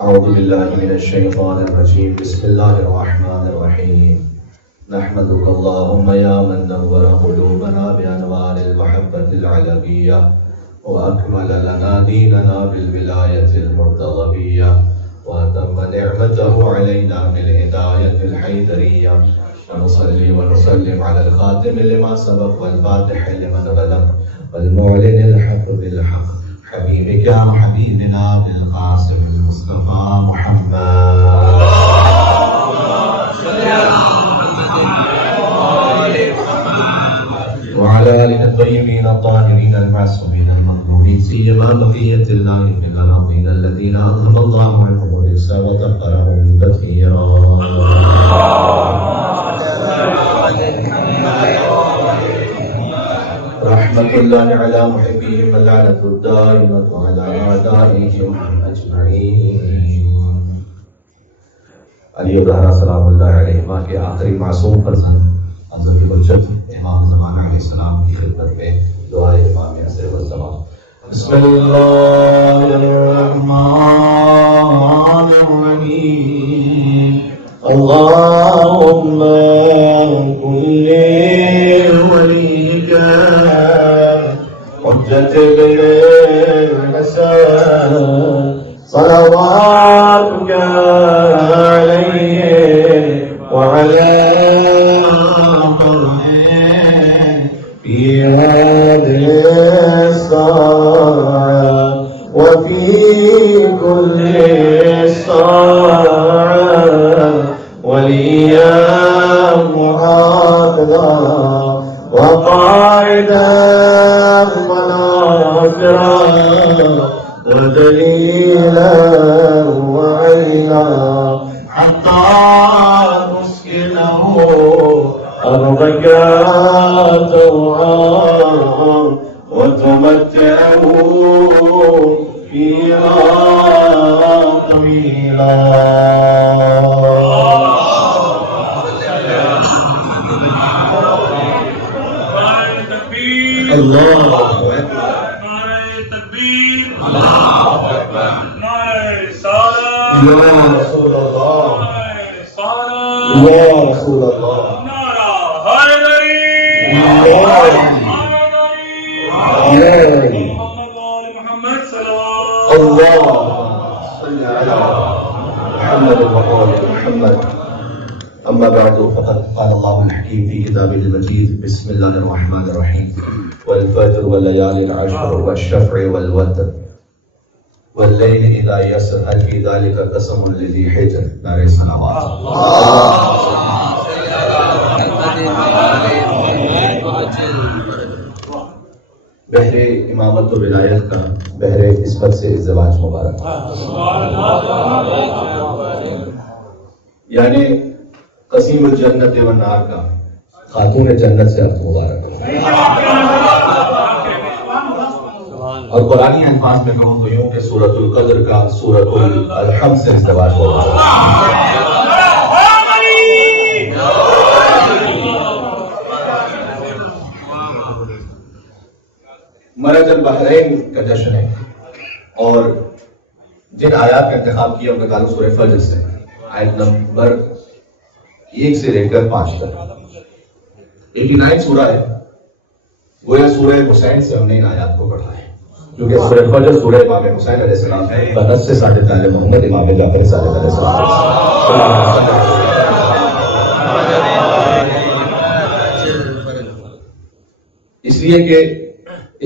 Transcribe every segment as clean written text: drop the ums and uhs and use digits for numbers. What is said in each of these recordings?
أعوذ بالله من الشيطان الرجيم بسم الله الرحمن الرحيم نحمدك اللهم يا من نور قلوبنا بأنوار المحبة العلوية وأكمل لنا ديننا بالولاية المرتضوية وأتم نعمته علينا بالهداية الحيدرية ونصلي ونسلم على الخاتم لما سبق والفاتح لمن غلق والمعلن الحق بالحق حبيبك وحبيبنا بالقاسم المصطفى محمد وعلى آله الطيبين الطاهرين المعصومين المقبولين سيما بقية الله في الأرضين الذين أذهب الله عنهم الرجس وطهرهم تطهيرا رحمة الله على محبهم اللعنة الدائمة على أعدائهم أجمعين. علی ابراہیم سلام اللہ علیہ کے آخری معصوم فرزند حضرت برجت امام زمانہ علیہ السلام کی خدمت میں دعائے امام عصر والزمان. بسم اللہ الرحمن الرحیم. اللهم كل وليك حجة بالنساء صلواتك عليه وعلى في هذه الساعة وفي كل ساعة وليا محافظا وقائدا وناصرا ودليلا وعينا حتى تسكنه أرضك طوعا وتمتعه فيها طويلا. اللہ تکبیر اللہ اکبر نعرہ رسالت یا رسول اللہ یا رسول اللہ نعرہ حیدری محمد صلوات اللہ صلی علی محمد وآل محمد. أما بعد فقد قال الله الحكيم في كتابه المجيد بسم الله الرحمن الرحيم والفجر والليالي العشر والشفع والوتر والليل إذا يسر هل في ذلك قسم لذي حجر. نعرہ صلوات. بحر امامت و ولایت کا بحر عصمت سے ازدواج مبارک. یعنی قسیم الجنت والنار کا خاتون جنت سے عبد مبارک. اور قرآنی الفاظ میں کہوں تو یوں کہ سورۃ القدر کا سورۃ الحمد سے ازدواج ہوگا. مرج البحرین کا جشن ہے اور جن آیات کا انتخاب کیا ان کا تعلق سورہ فجر سے آیت نمبر 1 سے لے کر 5 تک 89 سورہ ہے. گویا سورہ حسین سے ہم نے ان آیات کو پڑھا ہے کیونکہ سورہ فجر سورہ امام حسین علیہ السلام ہے. بنت سے صادق آل محمد امام جعفر صادق علیہ السلام. اس لیے کہ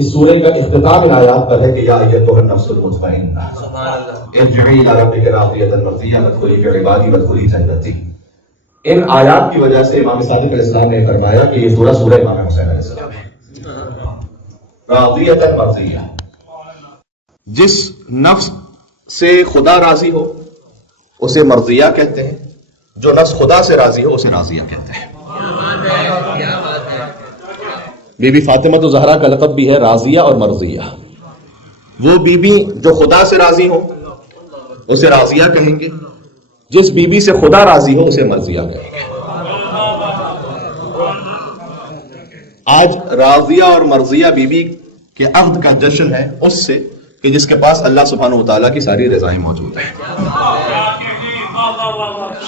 اس سورہ کا اختتام ان آیات پر ہے کہ یا ایتھا النفس المطمئنہ ارجعی الی ربک راضیۃ مرضیہ فادخلی فی عبادی وادخلی جنتی. ان آیات کی وجہ سے امام صادق علیہ السلام نے فرمایا کہ یہ سورہ امام حسین علیہ السلام ہے. راضیۃ مرضیہ، جس نفس سے خدا راضی ہو اسے مرضیہ کہتے ہیں، جو نفس خدا سے راضی ہو اسے راضیہ کہتے ہیں. بی بی فاطمہ تو زہرا کا لقب بھی ہے راضیہ اور مرضیہ. وہ بی بی جو خدا سے راضی ہو اسے راضیہ کہیں گے، جس بی بی سے خدا راضی ہو اسے مرضیہ کہیں گے. آج راضیہ اور مرضیہ بی بی کے عقد کا جشن ہے اس سے کہ جس کے پاس اللہ سبحانہ و تعالیٰ کی ساری رضائیں موجود ہیں.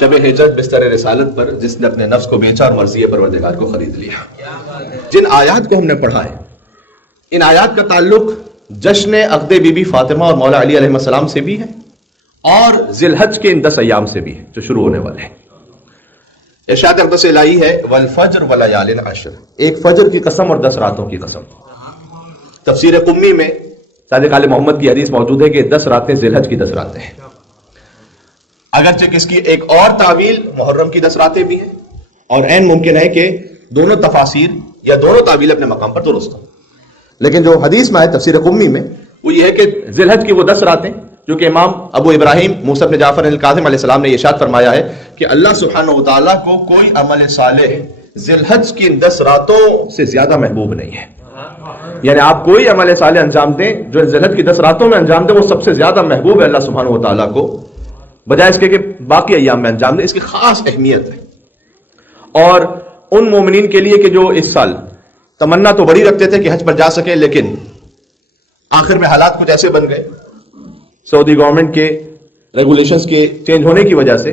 شب ہجرت بستر رسالت پر جس نے اپنے نفس کو بیچا اور مرضی پروردگار کو خرید لیا۔ جن آیات کو ہم نے پڑھا ہے، ان آیات کا تعلق جشن عقد بی بی فاطمہ اور مولا علی علیہ السلام سے بھی ہے، اور ذی الحج کے ان 10 ایام سے بھی ہے جو شروع ہونے والے ہیں۔ ارشاد اقدس الہی ہے والفجر ولیال عشر، ایک فجر کی قسم اور 10 راتوں کی قسم۔ تفسیر قمی میں صادق آل محمد کی حدیث موجود ہے کہ 10 راتیں ذی الحج کی 10 راتیں ہیں، اگرچہ کس کی ایک اور تعویل محرم کی 10 راتیں بھی ہیں، اور عین ممکن ہے کہ دونوں تفاسیر یا دونوں تعویل اپنے مقام پر درست ہوں، لیکن جو حدیث میں ہے تفسیر قمی میں وہ یہ ہے کہ ذی الحج کی وہ 10 راتیں جو کہ امام ابو ابراہیم موسیٰ بن جعفر الکاظم علیہ السلام نے ارشاد فرمایا ہے کہ اللہ سبحانہ وتعالیٰ کو کوئی عمل صالح ذی الحج کی 10 راتوں سے زیادہ محبوب نہیں ہے۔ یعنی آپ کوئی عمل صالح انجام دیں جو ذی الحج کی 10 راتوں میں انجام دیں، وہ سب سے زیادہ محبوب ہے اللہ سبحانہ وتعالیٰ کو، بجائے اس کے کہ باقی ایام میں انجام دیں۔ اس کی خاص اہمیت ہے، اور ان مومنین کے لیے کہ جو اس سال تمنا تو بڑی رکھتے تھے کہ حج پر جا سکے، لیکن آخر میں حالات کچھ ایسے بن گئے سعودی گورنمنٹ کے ریگولیشنز کے چینج ہونے کی وجہ سے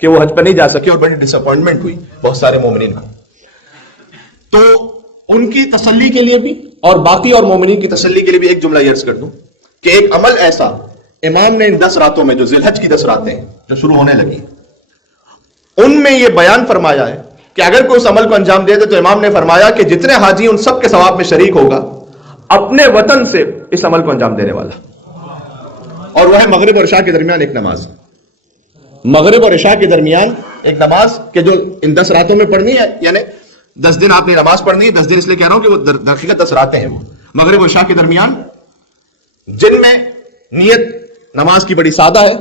کہ وہ حج پر نہیں جا سکے، اور بڑی ڈس اپوائنٹمنٹ ہوئی بہت سارے مومنین کو۔ تو ان کی تسلی کے لیے بھی اور باقی اور مومنین کی تسلی کے لیے بھی ایک جملہ یہ عرض کر دوں کہ ایک عمل ایسا امام نے ان 10 راتوں میں جو ذی الحج کی 10 راتیں جو شروع ہونے لگی ان میں یہ بیان فرمایا ہے کہ اگر کوئی اس عمل کو انجام دے دے تو امام نے فرمایا کہ جتنے حاجی ان سب کے ثواب میں شریک ہوگا اپنے وطن سے اس عمل کو انجام دینے والا، اور وہ ہے مغرب اور عشاء کے درمیان ایک نماز۔ مغرب اور عشاء کے درمیان ایک نماز کہ جو ان 10 راتوں میں پڑھنی ہے، یعنی 10 دن آپ نے نماز پڑھنی ہے، 10 دن اس لیے کہہ رہا ہوں کہ وہ در حقیقت 10 راتیں ہیں وہ مغرب اور عشاء کے درمیان، جن میں نیت نماز کی بڑی سادہ ہے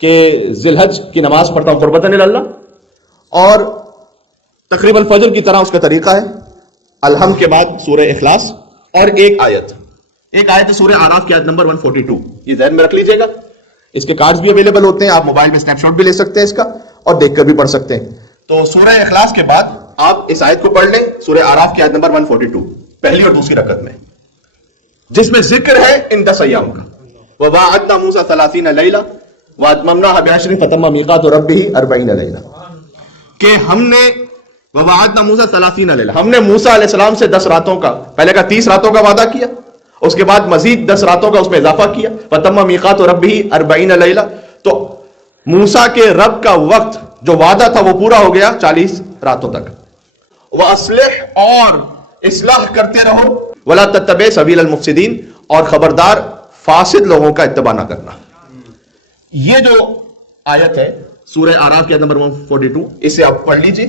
کہ ذی الحج کی نماز پڑھتا ہوں قربتاً اللہ، اور تقریباً فجر کی طرح اس کا طریقہ ہے الحمد کے بعد سورہ اخلاص اور ایک آیت ہے سورہ اعراف کی آیت نمبر 142، یہ ذہن میں رکھ لیجئے گا۔ اس کے کارڈز بھی اویلیبل ہوتے ہیں، آپ موبائل میں اسنیپ شاٹ بھی لے سکتے ہیں اس کا اور دیکھ کر بھی پڑھ سکتے ہیں۔ تو سورہ اخلاص کے بعد آپ اس آیت کو پڑھ لیں، سورہ اعراف کی آیت نمبر 142 پہلی اور دوسری رکعت میں، جس میں ذکر ہے ان 10 ایام کا۔ وَوَاعَدْنَا مُوسَىٰ 30 لَيْلَةً وَأَتْمَمْنَاهَا بِعَشْرٍ فَتَمَّ مِيقَاتُ رَبِّهِ 40 لَيْلَةً، کہ ہم نے وَوَاعَدْنَا مُوسَىٰ 30 لَيْلَةً، ہم نے موسیٰ علیہ السلام سے 10 راتوں کا، پہلے کا 30 راتوں کا وعدہ کیا، اس کے بعد مزید 10 راتوں کا اس میں اضافہ کیا، فَتَمَّ مِيقَاتُ رَبِّهِ 40 لَيْلَةً، تو موسیٰ کے رب کا وقت جو وعدہ تھا وہ پورا ہو گیا 40 راتوں تک۔ وَأَصْلِحْ، اور اصلاح کرتے رہو، وَلَا تَتَّبِعْ سَبِيلَ الْمُفْسِدِينَ، اور خبردار فاسد لوگوں کا اتباع نہ کرنا۔ یہ جو آیت ہے سورہ اعراف کی آیت نمبر 142، اسے آپ پڑھ لیجئے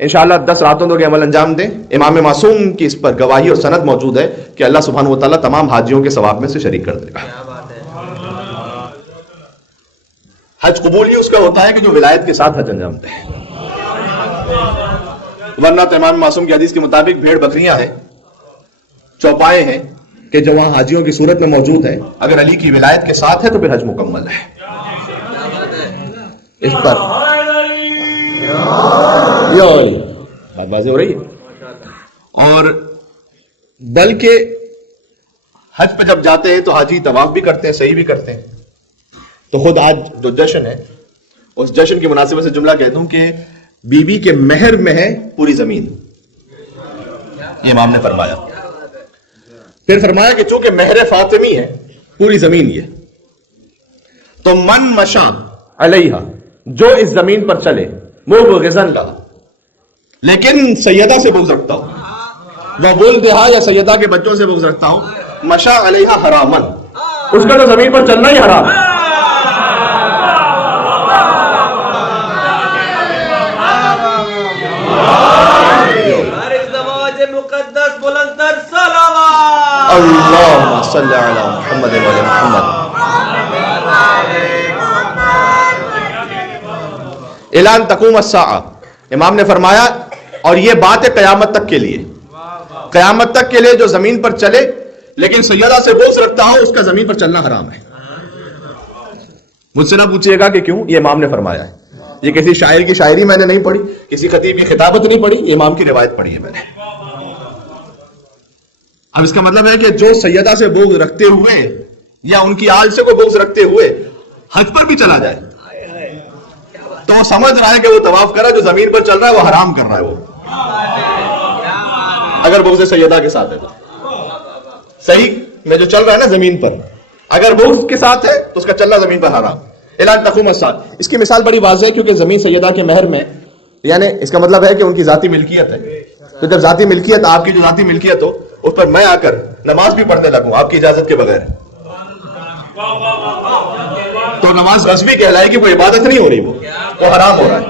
انشاءاللہ 10 راتوں کے عمل انجام دیں۔ امام معصوم کی اس پر گواہی اور سند موجود ہے کہ اللہ سبحانہ وتعالیٰ تمام حاجیوں کے ثواب میں سے شریک کر دے گا۔ حج قبول ہی اس کا ہوتا ہے کہ جو ولایت کے ساتھ حج انجام دے، ورنہ تو امام معصوم کی حدیث کے مطابق بھیڑ بکریاں ہیں، چوپائے ہیں کہ جو وہاں حاجیوں کی صورت میں موجود ہے، اگر علی کی ولایت کے ساتھ ہے تو پھر حج مکمل ہے۔ اس پر بات واضح ہو رہی ہے، اور بلکہ حج پہ جب جاتے ہیں تو حاجی طواف بھی کرتے ہیں، صحیح بھی کرتے ہیں۔ تو خود آج جو جشن ہے اس جشن کی مناسبت سے جملہ کہہ دوں کہ بی بی کے مہر میں ہے پوری زمین، یہ امام نے فرمایا۔ پھر فرمایا کہ چونکہ مہر فاطمی ہے پوری زمین یہ، تو من مشا علیہا، جو اس زمین پر چلے وہ غزن لہا، لیکن سیدہ سے بغض رکھتا ہوں، وہ ولدہا، یا سیدہ کے بچوں سے بغض رکھتا ہوں، مشا علیہا حرامن، اس کا تو زمین پر چلنا ہی حرام ہے۔ اللہم صلی علی محمد و علی محمد۔ اعلان تقوم الساعہ، امام نے فرمایا، اور یہ بات ہے قیامت تک کے لیے، قیامت تک کے لیے جو زمین پر چلے لیکن سیدہ سے بغض رکھتا ہو اس کا زمین پر چلنا حرام ہے۔ مجھ سے نہ پوچھئے گا کہ کیوں، یہ امام نے فرمایا ہے، یہ کسی شاعر کی شاعری میں نے نہیں پڑھی، کسی خطیب کی خطابت نہیں پڑھی، یہ امام کی روایت پڑھی ہے میں نے۔ اب اس کا مطلب ہے کہ جو سیدہ سے بغض رکھتے ہوئے یا ان کی آل سے کو بغض رکھتے ہوئے حج پر بھی چلا جائے تو وہ سمجھ رہا ہے کہ وہ طواف کر رہا ہے، جو زمین پر چل رہا ہے وہ حرام کر رہا ہے وہ، اگر بغض سیدہ کے ساتھ ہے تو صحیح میں جو چل رہا ہے نا زمین پر، اگر بغض کے ساتھ ہے تو اس کا چلنا زمین پر حرام۔ اعلان تقوم الساعۃ، اس کی مثال بڑی واضح ہے کیونکہ زمین سیدہ کے مہر میں، یعنی اس کا مطلب ہے کہ ان کی ذاتی ملکیت ہے، تو جب ذاتی ملکیت، آپ کی جو ذاتی ملکیت ہو اس پر میں آ کر نماز بھی پڑھنے لگوں آپ کی اجازت کے بغیر، تو نماز غصبی کہلائے گی، وہ عبادت نہیں ہو رہی، وہ حرام ہو رہا ہے۔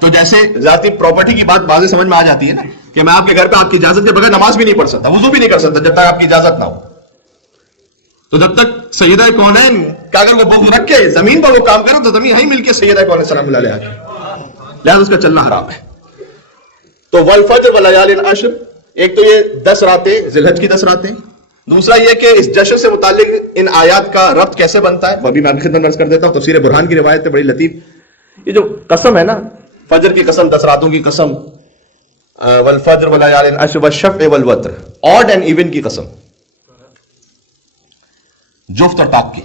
تو جیسے ذاتی پراپرٹی کی بات واضح سمجھ میں آ جاتی ہے نا کہ میں آپ کے گھر پہ آپ کی اجازت کے بغیر نماز بھی نہیں پڑھ سکتا، وضو بھی نہیں کر سکتا جب تک آپ کی اجازت نہ ہو، تو جب تک سیدہ کونین کا اگر وہ بغض رکھ کے زمین پر وہ کام کرے تو زمین ہی مل کے سیدہ کونین سلام اللہ علیہ، لہذا اس کا چلنا حرام ہے۔ تو والفجر وليال عشر، ایک تو یہ 10 راتیں، ذی الحج کی 10 راتیں، دوسرا یہ کہ اس جشن سے متعلق ان آیات کا ربط کیسے بنتا ہے، وہ بھی میں آپ کی خدمت میں عرض کر دیتا ہوں۔ تفسیر برہان کی روایت ہے بڑی لطیف، یہ جو قسم ہے نا، فجر کی قسم، 10 راتوں کی قسم، والفجر وليال عشر والشفع والوتر، آڈ اینڈ ایون کی قسم، جفت اور طاق کی،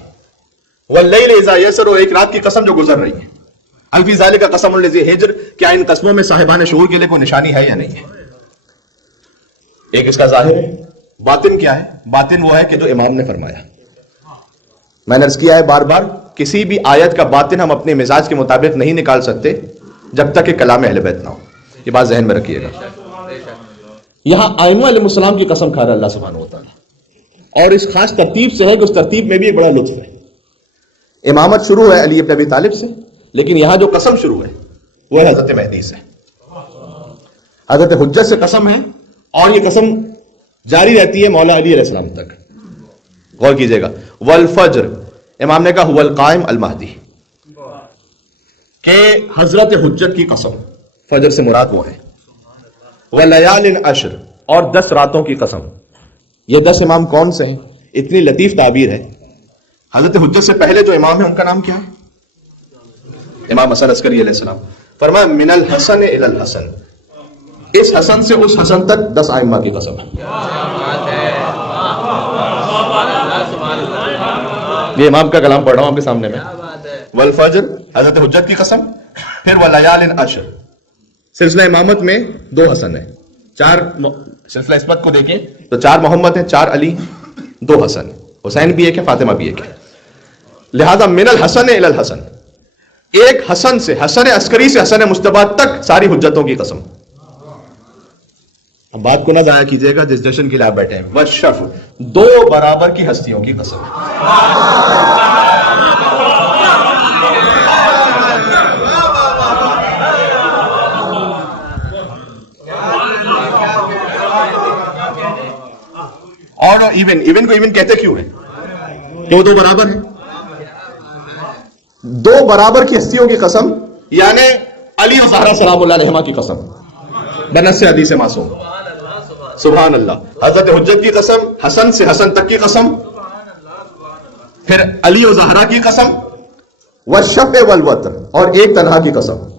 واللیل اذا یسر، اور ایک رات کی قسم جو گزر رہی ہے، هل فی ذلک قسم لذی حجر، کیا ان قسموں میں صاحبان شعور کے لیے کوئی نشانی ہے یا نہیں ہے؟ ایک اس کا ظاہر ہے، باطن کیا ہے؟ باطن وہ ہے کہ جو امام نے فرمایا، میں نے عرض کیا ہے بار بار، کسی بھی آیت کا باطن ہم اپنے مزاج کے مطابق نہیں نکال سکتے جب تک کہ کلام اہل بیت نہ ہو، یہ بات ذہن میں رکھیے گا۔ یہاں ائمہ علیہ السلام کی قسم کھا رہا اللہ سبحانہ و تعالیٰ، اور اس خاص ترتیب سے ہے کہ اس ترتیب میں بھی ایک بڑا لطف ہے۔ امامت شروع ہے علی ابن ابی طالب سے، لیکن یہاں جو قسم شروع ہے وہ ہے حضرت مہدی سے، حضرت حجت سے قسم ہے، اور یہ قسم جاری رہتی ہے مولا علی علیہ السلام تک۔ غور کیجئے گا، والفجر، امام نے کہا هو القائم المہدی، کہ حضرت حجت کی قسم، فجر سے مراد وہ ہے، ولیال عشر، اور 10 راتوں کی قسم۔ یہ 10 امام کون سے ہیں؟ اتنی لطیف تعبیر ہے۔ حضرت حجت سے پہلے جو امام ہے ان کا نام کیا ہے؟ امام حسن عسکری علیہ السلام، فرمایا من الحسن الی الحسن، اس حسن سے اس حسن تک 10 ائمہ کی قسم ہے۔ یہ امام کا کلام پڑھ رہا ہوں آپ کے سامنے میں۔ والفجر، حضرت حجت کی قسم، پھر ولیال عشر۔ سلسلہ امامت میں 2 حسن ہیں، 4 سلسلہ اسمت کو دیکھیں تو 4 محمد ہیں، 4 علی، 2 حسن، حسین بھی ایک ہے، فاطمہ بھی ایک ہے، لہذا من الحسن الی الحسن، ایک حسن سے، حسن عسکری سے حسن مجتبی تک ساری حجتوں کی قسم۔ اب بات کو نہ ضائع کیجیے گا جس جشن کے لیے آپ بیٹھے ہیں، والشفع، 2 برابر کی ہستیوں کی قسم۔ اور ایون کو ایون کہتے کیوں ہیں؟ کہ وہ 2 برابر ہیں، 2 برابر کی ہستیوں کی قسم، یعنی علی و زہرا سلام اللہ علیہما کی قسم، بنص حدیث معصوم، سبحان اللہ۔ حضرت حجت کی قسم، حسن سے حسن تک کی قسم، پھر علی و زہرا کی قسم، والشفع والوتر، اور ایک تنہا کی قسم۔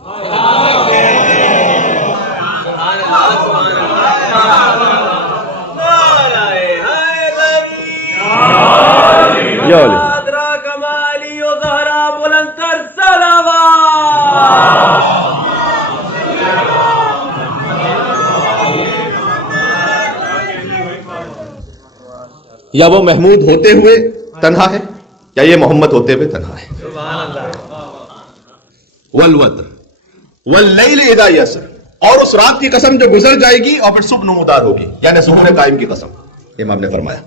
یا وہ محمود ہوتے ہوئے تنہا ہے، یا یہ محمد ہوتے ہوئے تنہا ہے۔ والوتر واللیل اذا یسر، اور اس رات کی قسم جو گزر جائے گی اور پھر صبح نمودار ہوگی، یعنی ظہور قائم کی قسم، امام نے فرمایا،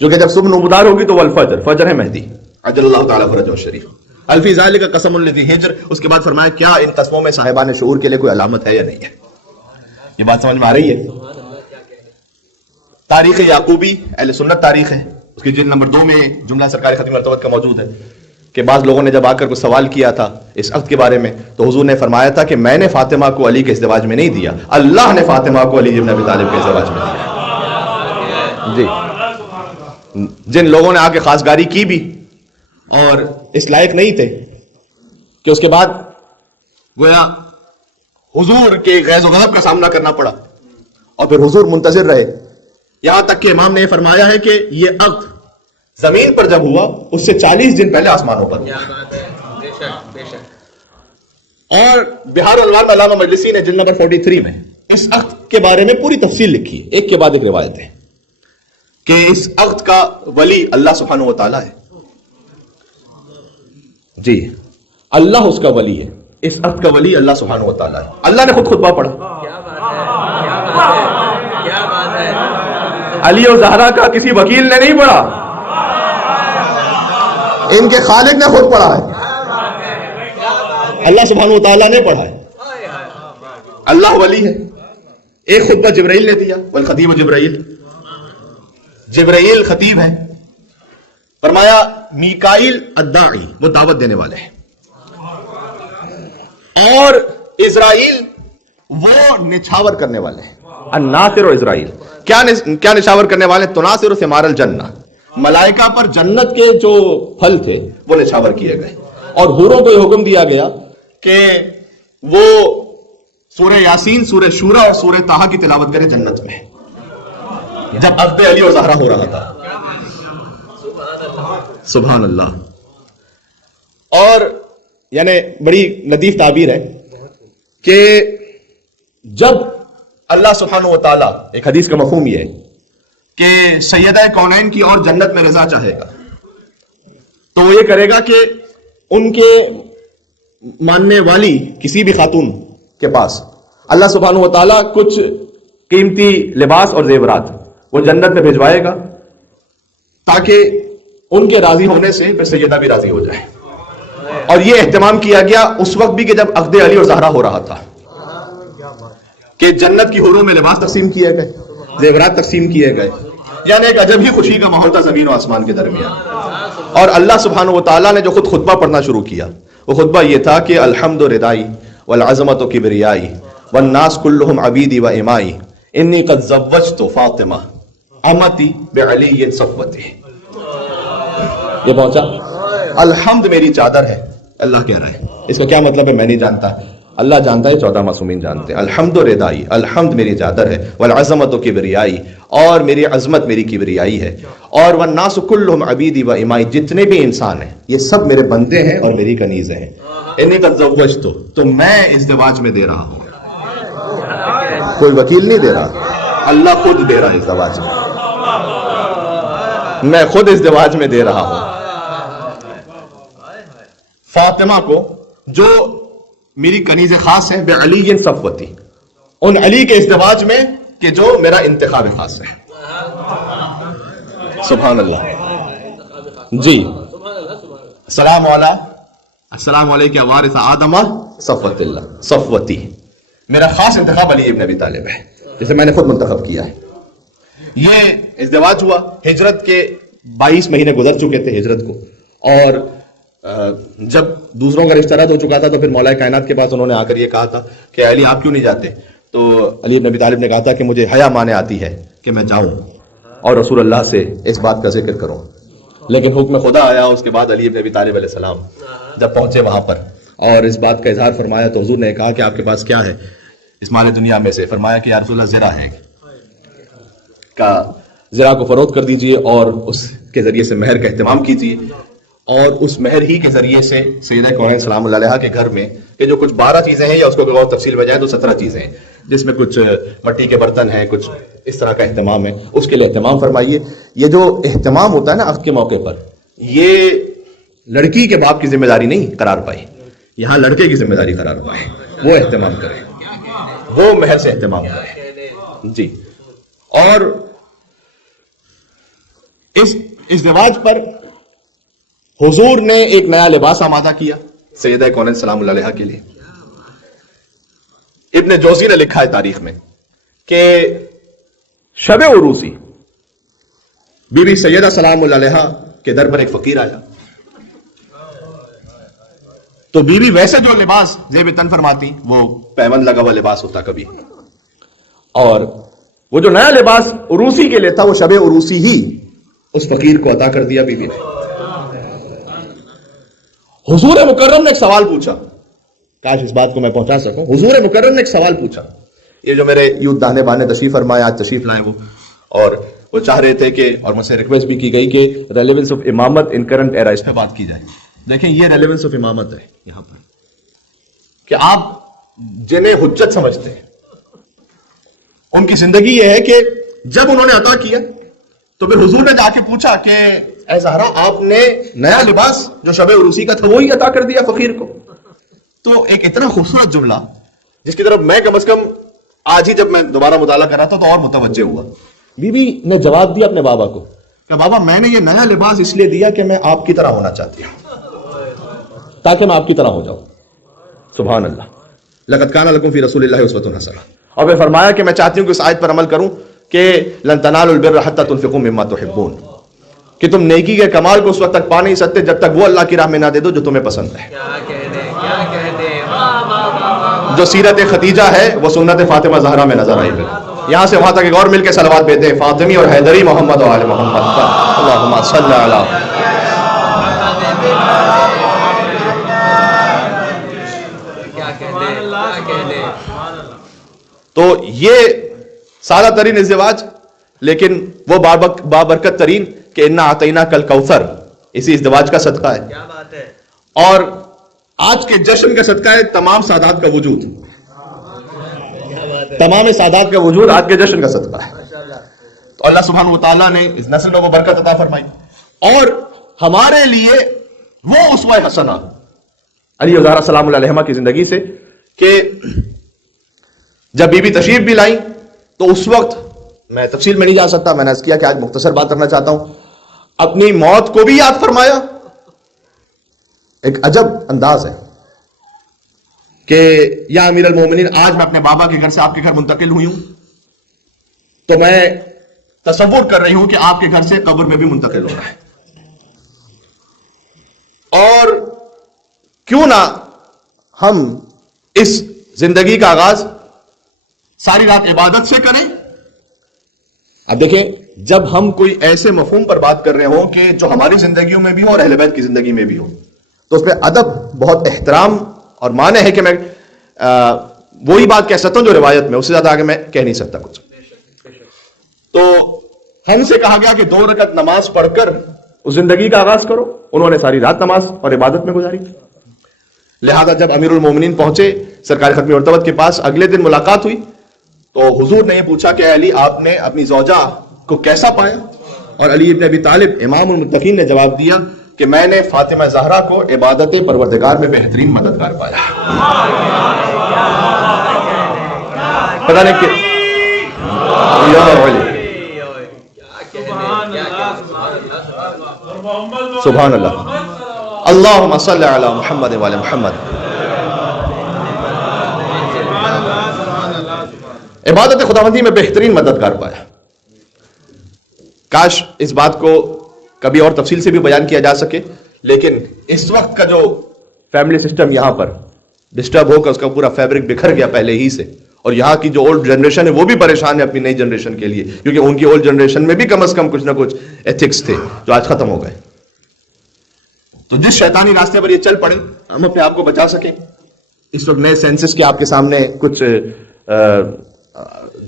جو کہ جب صبح نمودار ہوگی تو والفجر، فجر ہے مہدی عجل اللہ تعالیٰ فرجہ الشریف، هل فی ذلک قسم لذی حجر، اس کے بعد فرمایا کیا ان قسموں میں صاحبان شعور کے لیے کوئی علامت ہے یا نہیں ہے؟ یہ بات سمجھ میں آ رہی ہے؟ تاریخ یعقوبی اہل سنت تاریخ ہے، اس کی جلد نمبر 2 میں جملہ سرکار ختم مرتبت کا موجود ہے کہ بعض لوگوں نے جب آ کر کوئی سوال کیا تھا اس عقد کے بارے میں تو حضور نے فرمایا تھا کہ میں نے فاطمہ کو علی کے ازدواج میں نہیں دیا، اللہ نے فاطمہ کو علی ابن ابی طالب کے ازدواج میں دیا۔ جی، جن لوگوں نے آ کے خاصگاری کی بھی اور اس لائق نہیں تھے کہ اس کے بعد گویا حضور کے غیظ و غضب کا سامنا کرنا پڑا اور پھر حضور منتظر رہے، یہاں تک کہ امام نے یہ فرمایا ہے کہ یہ عقد زمین پر جب ہوا اس سے 40 دن پہلے آسمانوں پر ہوا۔ اور بہار الانوار میں علامہ مجلسی نے جلد نمبر 43 میں اس عقد کے بارے میں پوری تفصیل لکھی ہے، ایک کے بعد ایک روایت ہے کہ اس عقد کا ولی اللہ سبحانہ و تعالیٰ ہے. جی اللہ اس کا ولی ہے، اس عقد کا ولی اللہ سبحانہ و تعالیٰ ہے. اللہ نے خود خطبہ پڑھا. علی اور زہرا کا کسی وکیل نے نہیں پڑھا، ان کے خالق نے خود پڑھا ہے. اللہ سبحانہ و تعالیٰ نے پڑھا ہے. اللہ ولی ہے. ایک خطبہ جبرائیل نے دیا، والخطیب جبرائیل، جبرائیل خطیب ہے. فرمایا میکائیل الداعی، وہ دعوت دینے والے ہیں، اور اسرائیل وہ نچھاور کرنے والے ہیں. الناصر و اسرائیل کیا نچھاور کرنے والے ہیں؟ تناصر ثمار الجنہ، ملائکہ پر جنت کے جو پھل تھے وہ نچھاور کیے گئے. اور حوروں کو یہ حکم دیا گیا کہ وہ سورہ یاسین، سورہ شورا اور سورہ طٰہٰ کی تلاوت کرے جنت میں، جب عقد علی اور زہرا ہو رہا تھا. سبحان اللہ. اور یعنی بڑی لطیف تعبیر ہے کہ جب اللہ سبحانہ و تعالیٰ، ایک حدیث کا مفہوم یہ ہے کہ سیدہ کونین کی اور جنت میں رضا چاہے گا تو وہ یہ کرے گا کہ ان کے ماننے والی کسی بھی خاتون کے پاس اللہ سبحانہ و تعالیٰ کچھ قیمتی لباس اور زیورات وہ جنت میں بھیجوائے گا تاکہ ان کے راضی ہونے سے پھر سیدہ بھی راضی ہو جائے. اور یہ اہتمام کیا گیا اس وقت بھی کہ جب عقد علی اور زہرا ہو رہا تھا کہ جنت کی حوروں میں لباس تقسیم کیے گئے، زیورات تقسیم کیے گئے. یعنی ایک عجب ہی خوشی کا ماحول تھا زمین و آسمان کے درمیان. اور اللہ سبحانہ و تعالیٰ نے جو خود خطبہ پڑھنا شروع کیا وہ خطبہ یہ تھا کہ الحمد ردائی والعظمت کبریائی والناس کلہم عبیدی و امائی انی قد زوجت فاطمہ امتی بعلی صفوتی. یہ پہنچا الحمد میری چادر ہے. اللہ کہہ رہا ہے، اس کا کیا مطلب ہے میں نہیں جانتا، اللہ جانتا ہے، 14 معصومین جانتے ہیں. الحمد ردائی، الحمد میری چادر ہے، والعظمت کبریائی، اور میری عظمت میری کبریائی ہے، اور والناس کلہم عبیدی و امائی، جتنے بھی انسان ہیں یہ سب میرے بندے ہیں اور میری کنیزیں ہیں. انی قد زوجت، تو میں ازدواج میں دے رہا ہوں، کوئی وکیل نہیں دے رہا، اللہ خود دے رہا ہے ازدواج میں خود ازدواج میں دے رہا ہوں فاطمہ کو جو میری کنیز خاص ہے، بعلی صفوتی، ان علی کے ازدواج میں کہ جو میرا انتخاب خاص ہے. سبحان اللہ. جی السلام علیکم وارث آدم صفوت اللہ، صفوتی میرا خاص انتخاب علی ابن ابی طالب ہے جسے میں نے خود منتخب کیا ہے. یہ ازدواج ہوا، ہجرت کے 22 مہینے گزر چکے تھے ہجرت کو، اور جب دوسروں کا رشتہ رد ہو چکا تھا تو پھر مولا کائنات کے پاس انہوں نے آ کر یہ کہا تھا کہ علی آپ کیوں نہیں جاتے؟ تو علی بن ابی طالب نے کہا تھا کہ مجھے حیا مانے آتی ہے کہ میں جاؤں اور رسول اللہ سے اس بات کا ذکر کروں. لیکن حکم خدا آیا. اس کے بعد علی بن ابی طالب علیہ السلام جب پہنچے وہاں پر اور اس بات کا اظہار فرمایا تو حضور نے کہا کہ آپ کے پاس کیا ہے اس مال دنیا میں سے؟ فرمایا کہ یا رسول اللہ زرہ ہے، کا زرہ کو فروخت کر دیجئے اور اس کے ذریعے سے مہر کا اہتمام کیجئے. اور اس مہر ہی کے ذریعے سے سیدہ کونین سلام اللہ علیہا کے گھر میں کہ جو کچھ 12 چیزیں ہیں یا اس کو غور تفصیل میں جائے تو 17 چیزیں ہیں، جس میں کچھ مٹی کے برتن ہیں، کچھ اس طرح کا اہتمام ہے، اس کے لیے اہتمام فرمائیے. یہ جو اہتمام ہوتا ہے نا عقد کے موقع پر، یہ لڑکی کے باپ کی ذمہ داری نہیں قرار پائی، یہاں لڑکے کی ذمہ داری قرار پائے. وہ اہتمام کرے، وہ مہر سے اہتمام کرے. جی. اور اس ازدواج پر حضور نے ایک نیا لباس آمادہ کیا سیدہ کونین سلام اللہ علیہا کے لیے. ابن جوزی نے لکھا ہے تاریخ میں کہ شب عروسی بی بی سیدہ سلام اللہ علیہا کے در پر ایک فقیر آیا تو بی بی ویسے جو لباس زیب تن فرماتی وہ پیوند لگا ہوا لباس ہوتا کبھی، اور وہ جو نیا لباس عروسی کے لیے تھا وہ شب عروسی ہی اس فقیر کو عطا کر دیا بی بی نے. حضور مکرم نے ایک سوال پوچھا، کاش اس بات کو میں پہنچا سکوں. حضور مکرم نے ایک سوال پوچھا، یہ جو میرے یوتھ دانے بانے تشریف فرمائے آج تشریف لائے وہ، اور وہ چاہ رہے تھے کہ، اور مجھ سے ریکویسٹ بھی کی گئی کہ ریلیونس آف امامت ان کرنٹ ایرا اس پہ بات کی جائے. دیکھیں یہ ریلیونس آف امامت ہے یہاں پر. کہ آپ جنہیں حجت سمجھتے ہیں ان کی زندگی یہ ہے کہ جب انہوں نے عطا کیا تو پھر حضور نے جا کے پوچھا کہ اے زہرا آپ نے نیا لباس جو شب عروسی کا تھا وہی عطا کر دیا فقیر کو. تو ایک اتنا خوبصورت جملہ جس کی طرف میں کم از کم آج ہی جب میں دوبارہ مطالعہ کر رہا تھا تو اور متوجہ ہوا. بی بی نے جواب دیا اپنے بابا کو کہ بابا میں نے یہ نیا لباس اس لیے دیا کہ میں آپ کی طرح ہونا چاہتی ہوں تاکہ میں آپ کی طرح ہو جاؤں. سبحان اللہ. لقد کان لکم فی رسول اللہ اسوۃ حسنہ. اور پھر فرمایا کہ میں چاہتی ہوں کہ اس آیت پر عمل کروں کہ لن تنالوا البر حتى تنفقوا مما تحبون، کہ تم نیکی کے کمال کو اس وقت تک پا نہیں سکتے جب تک وہ اللہ کی راہ میں نہ دے دو جو تمہیں پسند ہے. جو سیرت خدیجہ ہے وہ سنت فاطمہ زہرا میں نظر آئی. یہاں سے وہاں تک ایک اور مل کے صلوات بھیجتے ہیں فاطمی اور حیدری محمد و آل محمد کا. اللہم صل علی. تو یہ سادہ ترین ازدواج لیکن وہ بابرکت ترین کہ انا اعطیناک کل کوثر اسی ازدواج کا صدقہ ہے. کیا بات ہے. اور آج کے جشن کا صدقہ ہے تمام سادات کا وجود. تمام سادات کا وجود آج کے جشن کا صدقہ ہے. تو اللہ سبحانہ و تعالیٰ نے اس نسل میں وہ برکت عطا فرمائی اور ہمارے لیے وہ اسوہ حسنہ علی و زہرا سلام اللہ علیہما کی زندگی سے کہ جب بی بی تشریف بھی لائیں تو اس وقت میں تفصیل میں نہیں جا سکتا، میں نے عرض کیا کہ آج مختصر بات کرنا چاہتا ہوں. اپنی موت کو بھی یاد فرمایا. ایک عجب انداز ہے کہ یا امیر المومنین آج میں اپنے بابا کے گھر سے آپ کے گھر منتقل ہوئی ہوں تو میں تصور کر رہی ہوں کہ آپ کے گھر سے قبر میں بھی منتقل ہو رہا ہے. اور کیوں نہ ہم اس زندگی کا آغاز ساری رات عبادت سے کریں. اب دیکھیں جب ہم کوئی ایسے مفہوم پر بات کر رہے ہوں کہ جو ہماری زندگیوں میں بھی ہو اور اہل بیت کی زندگی میں بھی ہو تو اس میں ادب بہت احترام اور معنی ہے کہ میں وہی بات کہہ سکتا ہوں جو روایت میں، اس سے زیادہ آگے میں کہہ نہیں سکتا کچھ. تو ہم سے کہا گیا کہ 2 رکعت نماز پڑھ کر اس زندگی کا آغاز کرو. انہوں نے ساری رات نماز اور عبادت میں گزاری. لہذا جب امیر المومنین پہنچے سرکار ختم مرتبت کے پاس اگلے دن ملاقات ہوئی تو حضور نے یہ پوچھا کہ علی آپ نے اپنی زوجہ کو کیسا پایا؟ اور علی ابن ابی طالب امام المتقین نے جواب دیا کہ میں نے فاطمہ زہرا کو عبادت پروردگار میں بہترین مددگار پایا. پتہ نہیں کہ سبحان اللہ. اللہم صلی علی محمد و علی محمد. عبادت خداوندی میں بہترین مددگار پایا. کاش اس بات کو کبھی اور تفصیل سے بھی بیان کیا جا سکے، لیکن اس وقت کا جو فیملی سسٹم یہاں پر ڈسٹرب ہو کر اس کا پورا فیبرک بکھر گیا پہلے ہی سے، اور یہاں کی جو اولڈ جنریشن ہے وہ بھی پریشان ہے اپنی نئی جنریشن کے لیے، کیونکہ ان کی اولڈ جنریشن میں بھی کم از کم کچھ نہ کچھ ایتھکس تھے جو آج ختم ہو گئے. تو جس شیطانی راستے پر یہ چل پڑے ہم اپنے آپ کو بچا سکیں. اس وقت نئے سینسس کے آپ کے سامنے کچھ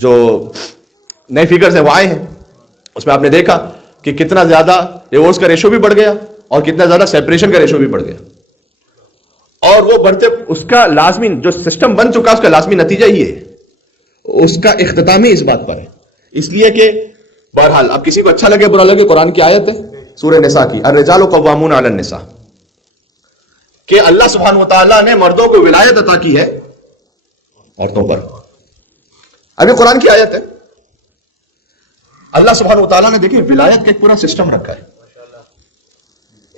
جو نئے فیگرز ہیں وہ آئے ہیں. اس میں آپ نے دیکھا کہ کتنا زیادہ ڈیورس کا ریشو بھی بڑھ گیا اور کتنا زیادہ سیپریشن کا ریشو بھی بڑھ گیا. اور وہ بڑھتے اس کا لازمی جو سسٹم بن چکا اس کا لازمی نتیجہ ہی ہے، اس کا اختتام ہی اس بات پر ہے. اس لیے کہ بہرحال اب کسی کو اچھا لگے برا لگے قرآن کی آیت ہے سورہ نساء کی، الرجال قوامون علی النساء، کہ اللہ سبحانہ و تعالیٰ نے مردوں کو ولایت عطا کی ہے عورتوں پر. ابھی قرآن کی آیت ہے. اللہ سبحانہ و تعالیٰ نے دیکھیں ولایت کا ایک پورا سسٹم رکھا ہے.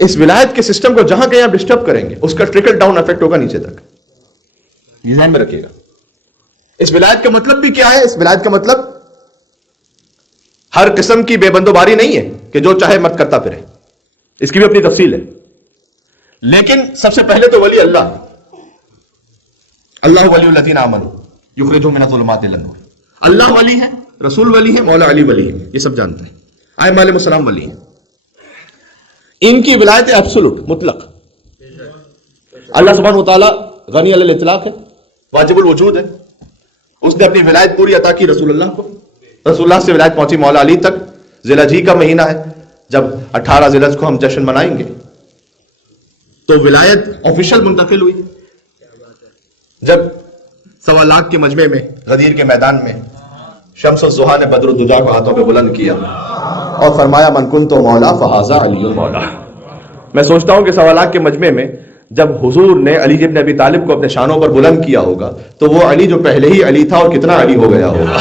اس ولایت کے سسٹم کو جہاں کہیں آپ ڈسٹرب کریں گے اس کا ٹرکل ڈاؤن افیکٹ ہوگا نیچے تک. یہ ذہن میں رکھیے گا. اس ولایت کا مطلب بھی کیا ہے؟ اس ولایت کا مطلب ہر قسم کی بے بندوباری نہیں ہے کہ جو چاہے مت کرتا پھرے، اس کی بھی اپنی تفصیل ہے. لیکن سب سے پہلے تو ولی اللہ ولی الذین آمنوا یخرجہم من الظلمات الی النور. اللہ ولی ہے، رسول ولی ہے، مولا علی ولی ہے، یہ سب جانتے ہیں. ائمہ علیہ السلام ولی ہیں. ان کی ولایت ایبسولوٹ مطلق. اللہ سبحانہ وتعالی غنی علی الاطلاق ہے، واجب الوجود ہے. اس نے اپنی ولایت پوری عطا کی رسول اللہ کو. رسول اللہ سے ولایت پہنچی مولا علی تک. ذی الحجہ کا مہینہ ہے، جب 18 ذی الحجہ کو ہم جشن منائیں گے تو ولایت آفیشل منتقل ہوئی. جب 1.25 لاکھ کے مجمع میں غدیر کے میدان میں شمس الضحیٰ نے بدر الدجا کو ہاتھوں پہ بلند کیا اور فرمایا من کنت مولا فہذا علی المولا. میں سوچتا ہوں کہ 1.25 لاکھ کے مجمع میں جب حضور نے علی ابن ابی طالب کو اپنے شانوں پر بلند کیا ہوگا تو وہ علی جو پہلے ہی علی تھا اور کتنا علی ہو گیا ہوگا.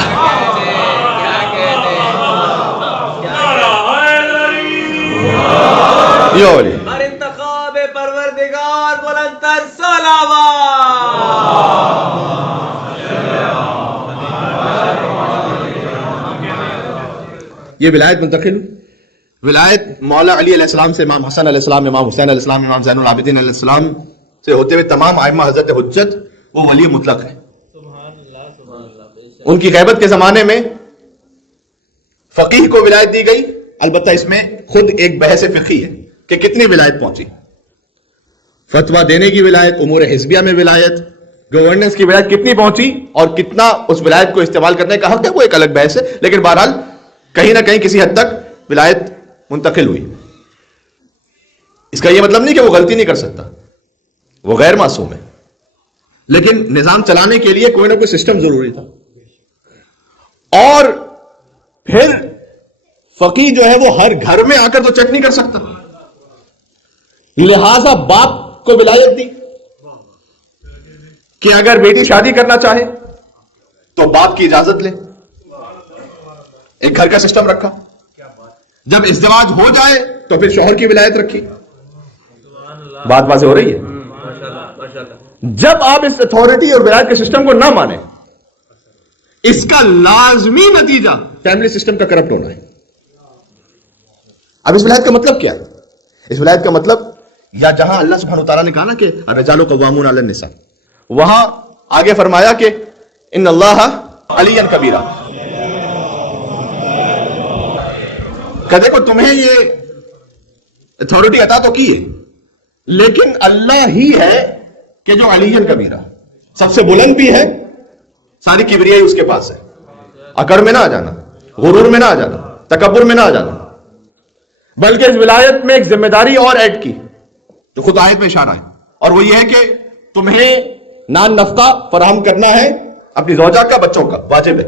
یہ علی انتخاب پروردگار بلند تر صلوات. یہ ولایت منتقل ولایت مولا علی علیہ السلام سے امام حسن علیہ السلام، امام حسین علیہ السلام، امام زین العابدین علیہ السلام سے ہوتے ہوئے تمام ائمہ حضرت حجت، وہ ولی مطلق ہے. ان کی غیبت کے زمانے میں فقیہ کو ولایت دی گئی. البتہ اس میں خود ایک بحث فقہی ہے کہ کتنی ولایت پہنچی. فتویٰ دینے کی ولایت، امور حزبیہ میں ولایت، گورننس کی ولایت کتنی پہنچی اور کتنا اس ولایت کو استعمال کرنے کا حق ہے، وہ ایک الگ بحث ہے. لیکن بہرحال کہیں نہ کہیں کسی حد تک ولایت منتقل ہوئی. اس کا یہ مطلب نہیں کہ وہ غلطی نہیں کر سکتا، وہ غیر معصوم ہے، لیکن نظام چلانے کے لیے کوئی نہ کوئی سسٹم ضروری تھا. اور پھر فقیہ جو ہے وہ ہر گھر میں آ کر تو چیک نہیں کر سکتا، لہذا باپ کو ولایت دی کہ اگر بیٹی شادی کرنا چاہے تو باپ کی اجازت لے. ایک گھر کا سسٹم رکھا. جب ازدواج ہو جائے تو پھر شوہر کی ولایت رکھی. بات واضح ہو رہی ہے. جب آپ اس اتھارٹی اور ولایت کے سسٹم کو نہ مانیں، اس کا لازمی نتیجہ فیملی سسٹم کا کرپٹ ہونا ہے. اب اس ولایت کا مطلب کیا ہے؟ اس ولایت کا مطلب یا جہاں اللہ سبحانہ وتعالیٰ نے کہا نا کہ الرجال قوامون علی النساء، وہاں آگے فرمایا کہ ان اللہ علی کبیرہ. کہ دیکھو تمہیں یہ اتھارٹی عطا تو کی ہے، لیکن اللہ ہی ہے کہ جو علی کبیرہ، سب سے بلند بھی ہے، ساری کبریائی اس کے پاس ہے. اکڑ میں نہ آ جانا، غرور میں نہ آ جانا، تکبر میں نہ آ جانا، بلکہ اس ولایت میں ایک ذمہ داری اور ایڈ کی جو خود آیت میں اشارہ ہے، اور وہ یہ ہے کہ تمہیں نان نفقہ فراہم کرنا ہے اپنی زوجہ کا، بچوں کا، واجب ہے.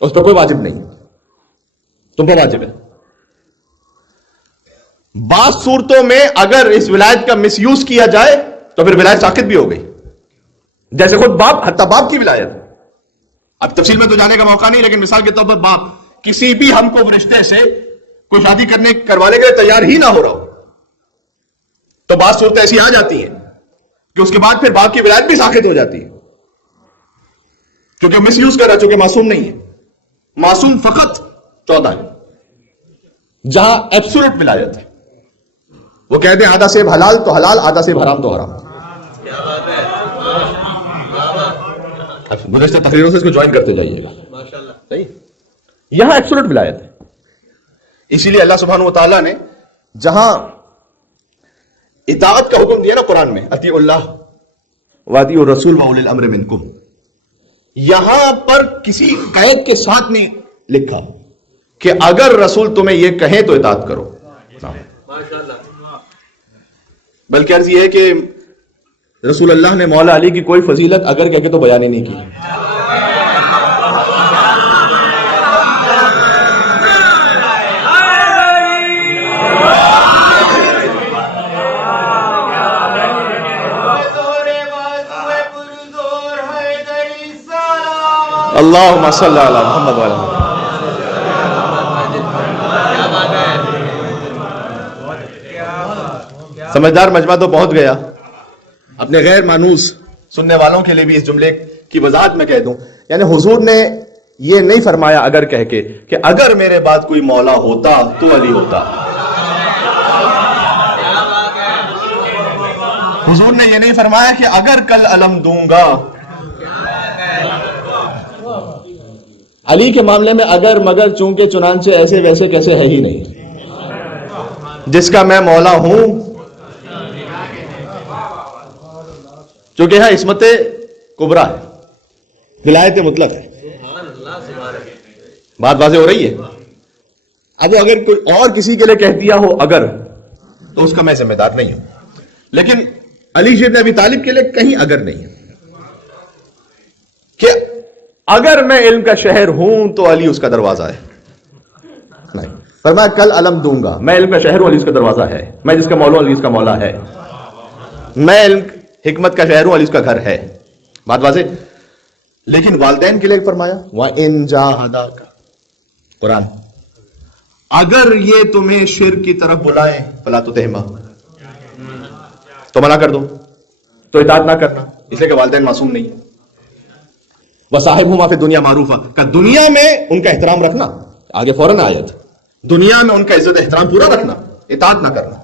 اس پر کوئی واجب نہیں، تم پر واجب ہے. بعض صورتوں میں اگر اس ولایت کا مس یوز کیا جائے تو پھر ولایت ساقط بھی ہو گئی، جیسے خود باپ، حتی باپ کی ولایت. اب تفصیل میں تو جانے کا موقع نہیں، لیکن مثال کے طور پر باپ کسی بھی ہم کو رشتے سے کوئی شادی کروانے کے لیے تیار ہی نہ ہو رہا ہو تو بعض صورتیں ایسی آ جاتی ہیں کہ اس کے بعد پھر باپ کی ولایت بھی ساقط ہو جاتی ہے، کیونکہ مس یوز کر رہا، چونکہ معصوم نہیں ہے. معصوم فقط 14 ہے، جہاں ایبسولوٹ ولایت ہے. وہ کہتے ہیں آدھا سیب حلال تو حلال، آدھا سیب حرام تو حرام. گزشتہ تقریروں سے اس کو جوائن کرتے جائیے گا. صحیح، یہاں ایبسولوٹ ولایت ہے. اسی لیے اللہ سبحانہ و تعالیٰ نے جہاں اطاعت کا حکم دیا نا قرآن میں، اطیعوا اللہ واطیعوا الرسول واولی الامر منکم، یہاں پر کسی قید کے ساتھ نہیں لکھا کہ اگر رسول تمہیں یہ کہیں تو اطاعت کرو، بلکہ عرض یہ ہے کہ رسول اللہ نے مولا علی کی کوئی فضیلت اگر کہہ کے تو بیان ہی نہیں کی. اللہم صلی علی محمد وعلی محمد. سمجھدار مجمع تو پہنچ گیا. اپنے غیر مانوس سننے والوں کے لیے بھی اس جملے کی وضاحت میں کہہ دوں، یعنی حضور نے یہ نہیں فرمایا اگر کہہ کے کہ اگر میرے بعد کوئی مولا ہوتا تو علی ہوتا. حضور نے یہ نہیں فرمایا کہ اگر کل علم دوں گا. علی کے معاملے میں اگر مگر چونکہ چنانچہ ایسے ویسے کیسے ہے ہی نہیں. جس کا میں مولا ہوں، چونکہ یہاں عصمت کبریٰ ہے، ولایت مطلق ہے. بات واضح ہو رہی ہے. اب وہ اگر کوئی اور کسی کے لیے کہہ دیا ہو اگر، تو اس کا میں ذمہ دار نہیں ہوں، لیکن علی بن ابی طالب کے لیے کہیں اگر نہیں ہے. کہ اگر میں علم کا شہر ہوں تو علی اس کا دروازہ ہے. نہیں، فرمایا کل علم دوں گا، میں علم کا شہر ہوں، علی اس کا دروازہ ہے. میں جس کا مولا ہوں، علی اس کا مولا ہے. میں علم حکمت کا شہر ہوں، علی اس کا گھر ہے. بات واضح. لیکن والدین کے لیے فرمایا وَإِن جَاهَدَاكَ، قرآن، اگر یہ تمہیں شرک کی طرف بلائیں فَلَا تُطِعْهُمَا، تو منع کر دو، تو اطاعت نہ کرنا، اس لیے کہ والدین معصوم نہیں. وَصَاحِبْهُمَا فِي الدُّنْيَا مَعْرُوفًا، کہ دنیا میں ان کا احترام رکھنا. آگے فوراً آیت، دنیا میں ان کا عزت احترام پورا رکھنا، اطاعت نہ کرنا.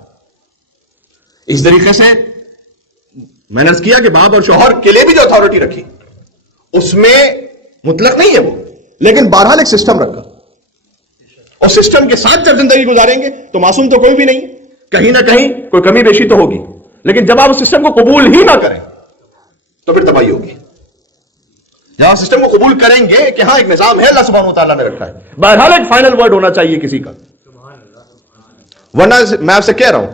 اس طریقے سے میں نے عرض کیا کہ باپ اور شوہر کے لیے بھی جو اتھارٹی رکھی اس میں مطلق نہیں ہے وہ، لیکن بہرحال ایک سسٹم رکھا، اور سسٹم کے ساتھ جب زندگی گزاریں گے تو معصوم تو کوئی بھی نہیں، کہیں نہ کہیں کوئی کمی بیشی تو ہوگی. لیکن جب آپ اس سسٹم کو قبول ہی نہ کریں تو پھر تباہی ہوگی. جب آپ سسٹم کو قبول کریں گے کہ ہاں ایک نظام ہے اللہ سبحانہ وتعالیٰ نے رکھا ہے، بہرحال ایک فائنل ورڈ ہونا چاہیے کسی کا. ورنہ میں آپ سے کہہ رہا ہوں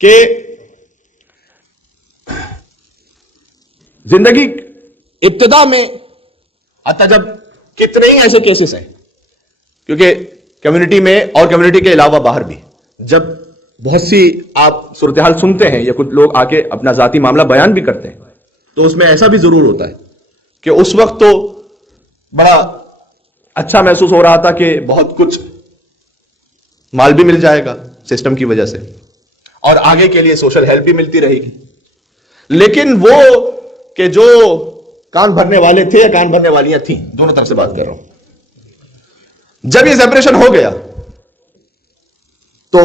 کہ زندگی ابتدا میں حتیٰ جب کتنے ہی ایسے کیسز ہیں، کیونکہ کمیونٹی میں اور کمیونٹی کے علاوہ باہر بھی جب بہت سی آپ صورتحال سنتے ہیں یا کچھ لوگ آ کے اپنا ذاتی معاملہ بیان بھی کرتے ہیں، تو اس میں ایسا بھی ضرور ہوتا ہے کہ اس وقت تو بڑا اچھا محسوس ہو رہا تھا کہ بہت کچھ مال بھی مل جائے گا سسٹم کی وجہ سے، اور آگے کے لیے سوشل ہیلپ بھی ملتی رہے گی. لیکن وہ کہ جو کان بھرنے والے تھے یا کان بھرنے والیاں تھیں، دونوں طرف سے بات کر رہا ہوں، جب یہ سیپریشن ہو گیا تو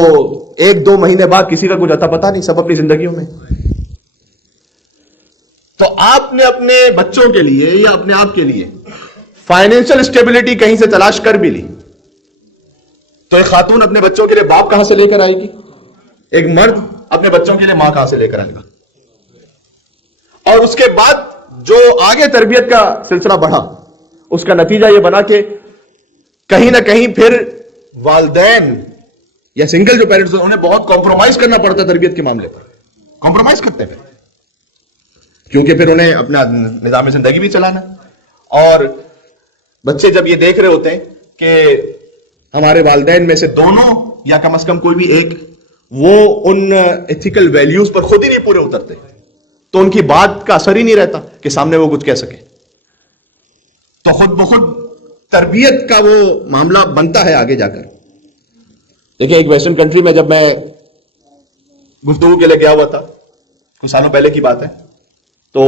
1-2 مہینے بعد کسی کا کچھ اتا پتا نہیں، سب اپنی زندگیوں میں. تو آپ نے اپنے بچوں کے لیے یا اپنے آپ کے لیے فائنینشل اسٹیبلٹی کہیں سے تلاش کر بھی لی، تو ایک خاتون اپنے بچوں کے لیے باپ کہاں سے لے کر آئے گی؟ ایک مرد اپنے بچوں کے لیے ماں کہاں سے لے کر آئے گا؟ اور اس کے بعد جو آگے تربیت کا سلسلہ بڑھا، اس کا نتیجہ یہ بنا کہ کہیں نہ کہیں پھر والدین یا سنگل جو پیرنٹس انہیں بہت کمپرومائز کرنا پڑتا ہے تربیت کے معاملے پر. کمپرومائز کرتے ہیں کیونکہ پھر انہیں اپنا نظام زندگی بھی چلانا، اور بچے جب یہ دیکھ رہے ہوتے ہیں کہ ہمارے والدین میں سے دونوں یا کم از کم کوئی بھی ایک وہ ان ایتھیکل ویلیوز پر خود ہی نہیں پورے اترتے، تو ان کی بات کا اثر ہی نہیں رہتا کہ سامنے وہ کچھ کہہ سکے. تو خود بخود تربیت کا وہ معاملہ بنتا ہے آگے جا کر. دیکھیں ایک ویسٹرن کنٹری میں جب میں گفتگو کے لیے گیا ہوا تھا کچھ سالوں پہلے کی بات ہے، تو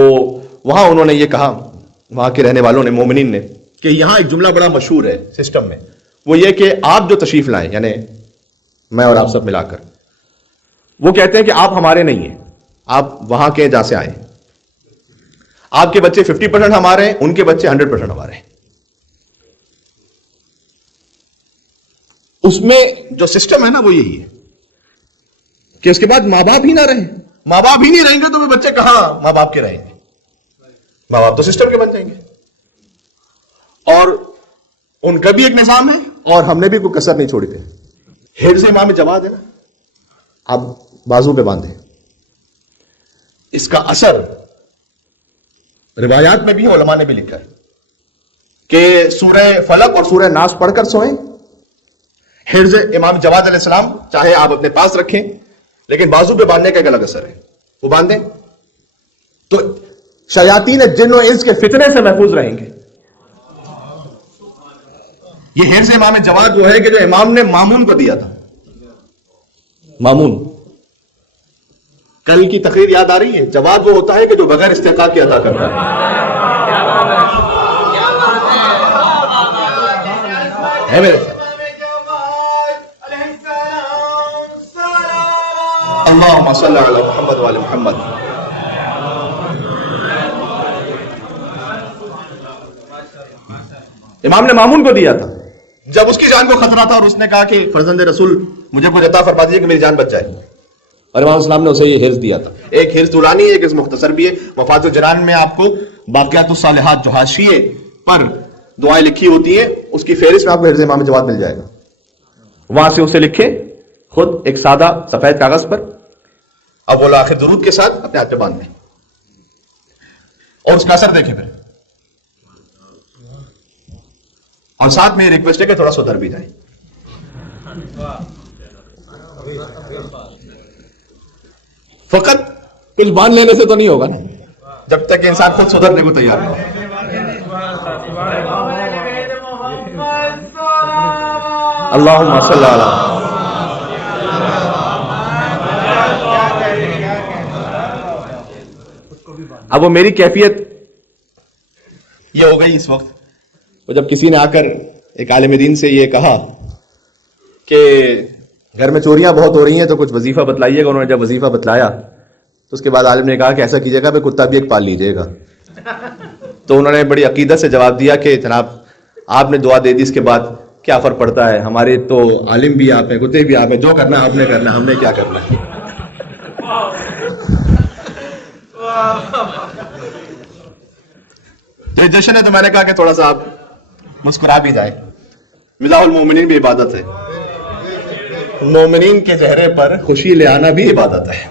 وہاں انہوں نے یہ کہا، وہاں کے رہنے والوں نے، مومنین نے، کہ یہاں ایک جملہ بڑا مشہور ہے سسٹم میں، وہ یہ کہ آپ جو تشریف لائیں، یعنی میں اور آپ سب ملا کر، وہ کہتے ہیں کہ آپ ہمارے نہیں ہیں، آپ وہاں کے جہاں سے آئے، آپ کے بچے 50% ہمارے ہیں، ان کے بچے 100% ہمارے ہیں. اس میں جو سسٹم ہے نا وہ یہی ہے کہ اس کے بعد ماں باپ ہی نہ رہیں، ماں باپ ہی نہیں رہیں گے تو وہ بچے کہاں ماں باپ کے رہیں گے؟ ماں باپ تو سسٹم کے بن جائیں گے. اور ان کا بھی ایک نظام ہے اور ہم نے بھی کوئی کسر نہیں چھوڑی تھی. حفظ امام جواد ہے نا، آپ بازو پہ باندھیں، اس کا اثر روایات میں بھی علماء نے بھی لکھا ہے کہ سورہ فلق اور سورہ ناس پڑھ کر سوئیں. حفظ امام جواد علیہ السلام چاہے آپ اپنے پاس رکھیں، لیکن بازو پہ باندھنے کا ایک الگ اثر ہے، وہ باندھیں تو شیاطین جن و انس کے فتنے سے محفوظ رہیں گے. یہ حفظ امام جواد وہ ہے کہ جو امام نے مامون کو دیا تھا. مامون کل کی تقریر یاد آ رہی ہے؟ جواد وہ ہوتا ہے کہ جو بغیر استحقاق کے عطا کرتا ہے میرے ساتھ. اللہم صلی علی محمد وعلی محمد. امام نے مامون کو دیا تھا جب اس کی جان کو خطرہ تھا، اور اس نے کہا کہ فرزند رسول مجھے کچھ عطا فرما دیجیے کہ میری جان بچ جائے، اور امام اسلام نے اسے یہ حرز دیا تھا. ایک حرز طولانی ہے، ایک حرز مختصر بھی ہے. وفات الجنان میں آپ کو باقیات الصالحات جو حاشیے پر دعائیں لکھی ہوتی ہیں اس کی فہرست میں آپ کو حرز امام جواد مل جائے گا. وہاں سے اسے لکھیں خود ایک سادہ سفید کاغذ پر، اب وہ آخر درود کے ساتھ اپنے ہاتھ پہ باندھ دیں، اور اس کا اثر دیکھیں. پھر اور ساتھ میں ریکویسٹ ہے کہ تھوڑا سدھر بھی جائیں. فقط کچھ باندھ لینے سے تو نہیں ہوگا نا, جب تک انسان خود سدھرنے کو تیار نہیں ہو. اللہم صلی علی. اب وہ میری کیفیت یہ ہو گئی اس وقت, وہ جب کسی نے آ کر ایک عالم دین سے یہ کہا کہ گھر میں چوریاں بہت ہو رہی ہیں تو کچھ وظیفہ بتلائیے گا. انہوں نے جب وظیفہ بتلایا تو اس کے بعد عالم نے کہا کہ ایسا کیجیے گا کہ کتا بھی ایک پال لیجیے گا. تو انہوں نے بڑی عقیدت سے جواب دیا کہ جناب آپ نے دعا دے دی, اس کے بعد کیا فرق پڑتا ہے, ہمارے تو عالم بھی آپ ہیں, کتے بھی آپ ہیں, جو کرنا آپ نے کرنا, ہم نے کیا کرنا ہے. یہ جشن ہے تو میں نے کہا کہ تھوڑا سا آپ مسکرا بھی جائیں. مزاح المومنین بھی عبادت ہے, مومنین کے چہرے پر خوشی لے آنا بھی عبادت ہے.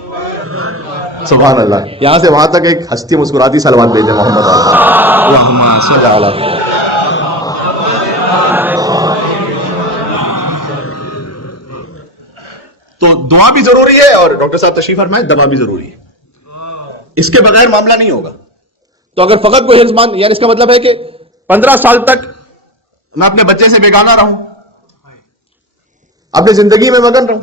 سبحان اللہ. یہاں سے وہاں تک ایک ہستی مسکراتی سلوات بھیجے محمد اللہم صلی علی. تو دعا بھی ضروری ہے اور ڈاکٹر صاحب تشریف فرمائیں دوا بھی ضروری ہے, اس کے بغیر معاملہ نہیں ہوگا. تو اگر فقط کوئی حفظ مان, یعنی اس کا مطلب ہے کہ 15 سال تک میں اپنے بچے سے بیگانہ رہوں, اپنی زندگی میں مگن رہوں,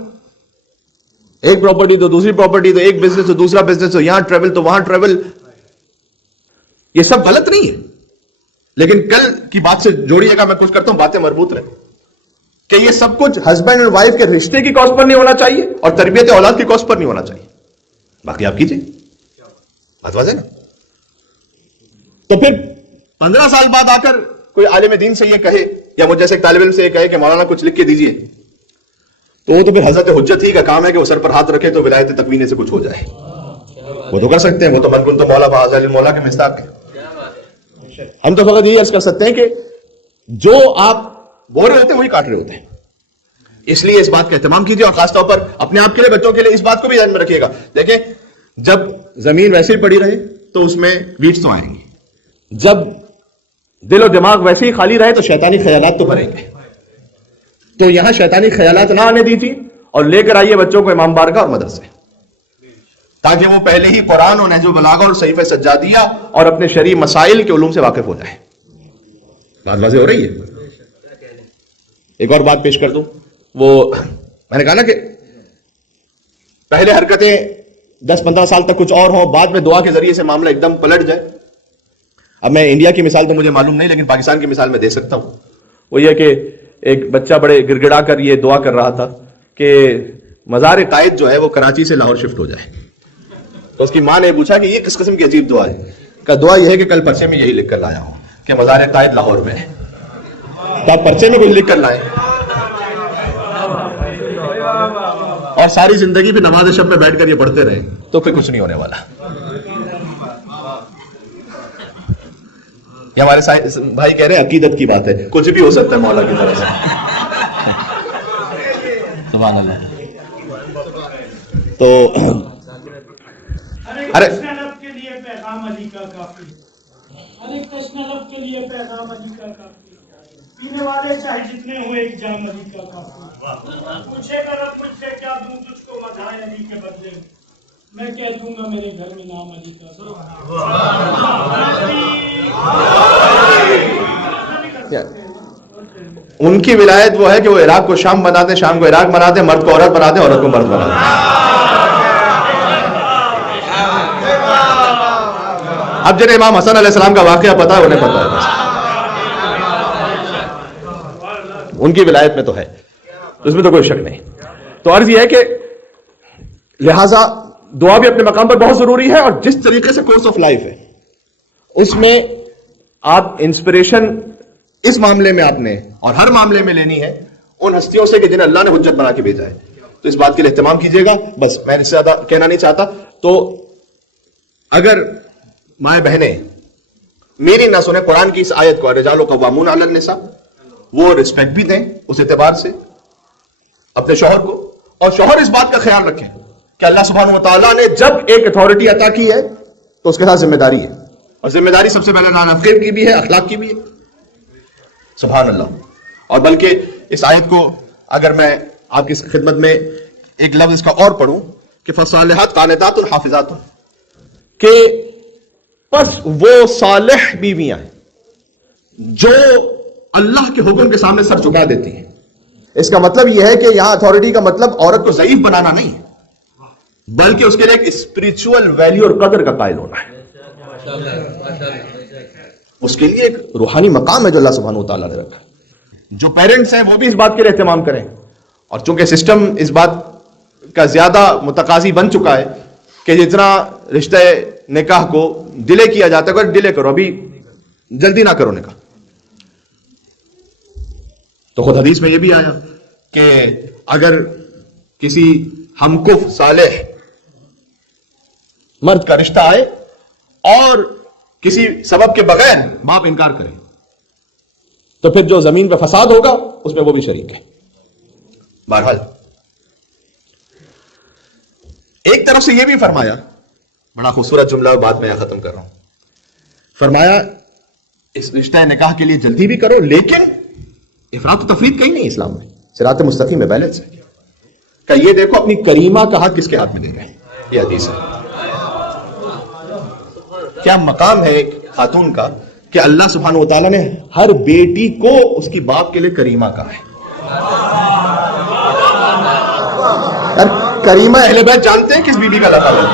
ایک پراپرٹی تو دوسری پراپرٹی, تو ایک بزنس تو دوسرا بزنس, تو یہاں ٹریول تو وہاں ٹریول, یہ سب غلط نہیں ہے. لیکن کل کی بات سے جوڑیے گا, میں کچھ کرتا ہوں باتیں مربوط رہیں, کہ یہ سب کچھ ہسبینڈ اور وائف کے رشتے کی کاسٹ پر نہیں ہونا چاہیے اور تربیت اولاد کی کاسٹ پر نہیں ہونا چاہیے. باقی آپ کیجیے, بات واضح نا. تو پھر 15 سال بعد آ کر کوئی عالم دین سے یہ کہے, یا مجھ جیسے ایک طالب علم سے یہ کہے کہ مولانا کچھ لکھ کے دیجیے, تو وہ تو پھر حضرت حجت ہی کا کام ہے کہ وہ سر پر ہاتھ رکھے تو ولایت تکوینے سے کچھ ہو جائے. وہ تو کر سکتے ہیں, وہ تو من کن تو مولا بہذا مولا کے مستاق ہے. ہم تو فقط یہی عرض کر سکتے ہیں کہ جو آپ بول رہے ہوتے ہیں وہی کاٹ رہے ہوتے ہیں. اس لیے اس بات کا اہتمام کیجیے, اور خاص طور پر اپنے آپ کے لیے, بچوں کے لیے اس بات کو بھی ذہن میں رکھیے گا. دیکھیں, جب زمین ویسے ہی پڑی رہے تو اس میں ویڈز تو آئیں گی, جب دل و دماغ ویسے ہی خالی رہے تو شیطانی خیالات تو بھریں گے. تو یہاں شیطانی خیالات نہ آنے دیجیے, اور لے کر آئیے بچوں کو امام بارگاہ اور مدرسے, تاکہ وہ پہلے ہی قرآن اور نہج البلاغہ اور صحیفہ سجادیہ اور اپنے شرعی مسائل کے علوم سے واقف ہو جائیں. بات واضح ہو رہی ہے. ایک اور بات پیش کر دوں, وہ میں نے کہا نا کہ پہلے حرکتیں 10-15 سال تک کچھ اور ہوں, بعد میں دعا کے ذریعے سے معاملہ ایک دم پلٹ جائے. اب میں انڈیا کی مثال تو مجھے معلوم نہیں, لیکن پاکستان کی مثال میں دے سکتا ہوں. وہ یہ کہ ایک بچہ بڑے گڑ گڑا کر یہ دعا کر رہا تھا کہ مزار قائد جو ہے وہ کراچی سے لاہور شفٹ ہو جائے. تو اس کی ماں نے پوچھا کہ یہ کس قسم کی عجیب دعا ہے؟ کہ دعا یہ ہے کہ کل پرچے میں یہی لکھ کر لایا ہوں کہ مزار قائد لاہور میں ہے. تو آپ پرچے میں کچھ لکھ کر لائیں اور ساری زندگی بھی نماز شب میں بیٹھ کر یہ پڑھتے رہے تو پھر کچھ نہیں ہونے والا. یہ ہمارے بھائی کہہ رہے ہیں عقیدت کی بات ہے, کچھ بھی ہو سکتا ہے مولا کی طرف سے. سبحان اللہ. تو ارے کے لیے پیغام علی کا کافی, ہر ایک کشنلب کے لیے پیغام علی کا کافی, پینے والے چاہے جتنے ہوئے ایک جام علی کا کافی. پوچھے گا رب مجھ سے کیا دوں تجھ کو مدائے علی کے بدلے, میں کہہ دوں گا میرے گھر میں نام علی کا. ان کی ولایت وہ ہے کہ وہ عراق کو شام بنا دیں, شام کو عراق بنا دیں, مرد کو عورت بنا دیں, عورت کو مرد بنا دیں. اب جنہیں امام حسن علیہ السلام کا واقعہ پتا ہے انہیں پتا ہے, ان کی ولایت میں تو ہے, اس میں تو کوئی شک نہیں. تو عرض یہ ہے کہ لہذا دعا بھی اپنے مقام پر بہت ضروری ہے, اور جس طریقے سے کورس آف لائف ہے اس میں آپ انسپریشن اس معاملے میں آپ نے اور ہر معاملے میں لینی ہے ان ہستیوں سے کہ جنہیں اللہ نے حجت بنا کے بھیجا ہے. تو اس بات کے لیے اہتمام کیجیے گا. بس میں اس سے زیادہ کہنا نہیں چاہتا. تو اگر مائیں بہنیں میری نہ سنیں قرآن کی اس آیت کو, رجال قوامون علی النساء, وہ رسپیکٹ بھی دیں اس اعتبار سے اپنے شوہر کو, اور شوہر اس بات کا خیال رکھیں کہ اللہ سبحانہ وتعالیٰ نے جب ایک اتھارٹی عطا کی ہے تو اس کے ساتھ ذمہ داری ہے, اور ذمہ داری سب سے پہلے نفقے کی بھی ہے, اخلاق کی بھی ہے. سبحان اللہ. اور بلکہ اس آیت کو اگر میں آپ کی خدمت میں ایک لفظ اس کا اور پڑھوں کہ فصالحات قانتات حافظات، کہ پس وہ صالح بیویاں جو اللہ کے حکم کے سامنے سر جھکا دیتی ہیں. اس کا مطلب یہ ہے کہ یہاں اتھارٹی کا مطلب عورت کو ضعیف بنانا نہیں ہے، بلکہ اس کے لیے ایک اسپرچول ویلیو اور قدر کا قائل ہونا ہے. اس کے لیے ایک روحانی مقام ہے جو اللہ سبحانہ و تعالیٰ نے رکھا. جو پیرنٹس ہیں وہ بھی اس بات کے لیے اہتمام کریں، اور چونکہ سسٹم اس بات کا زیادہ متقاضی بن چکا ہے کہ جتنا رشتہ نکاح کو ڈیلے کیا جاتا ہے، اگر ڈیلے کرو، ابھی جلدی نہ کرو نکاح. تو خود حدیث میں یہ بھی آیا کہ اگر کسی ہمکف صالح مرد کا رشتہ آئے اور کسی سبب کے بغیر باپ انکار کرے تو پھر جو زمین پہ فساد ہوگا اس میں وہ بھی شریک ہے. بہرحال ایک طرف سے یہ بھی فرمایا، بڑا خوبصورت جملہ، بعد میں ختم کر رہا ہوں. فرمایا اس رشتہ نکاح کے لیے جلدی بھی کرو، لیکن افراط و تفریط کہیں نہیں اسلام میں، صراط مستقیم میں بیلنس ہے. کہ یہ دیکھو اپنی کریمہ کا ہاتھ کس کے ہاتھ میں دے گئے، یہ حدیث ہے. کیا مقام ہے ایک خاتون کا کہ اللہ سبحانہ و تعالیٰ نے ہر بیٹی کو اس کی باپ کے لیے کریمہ کہا ہے. کریمہ اہل بیت جانتے ہیں کس بیوی کا لقب ہے؟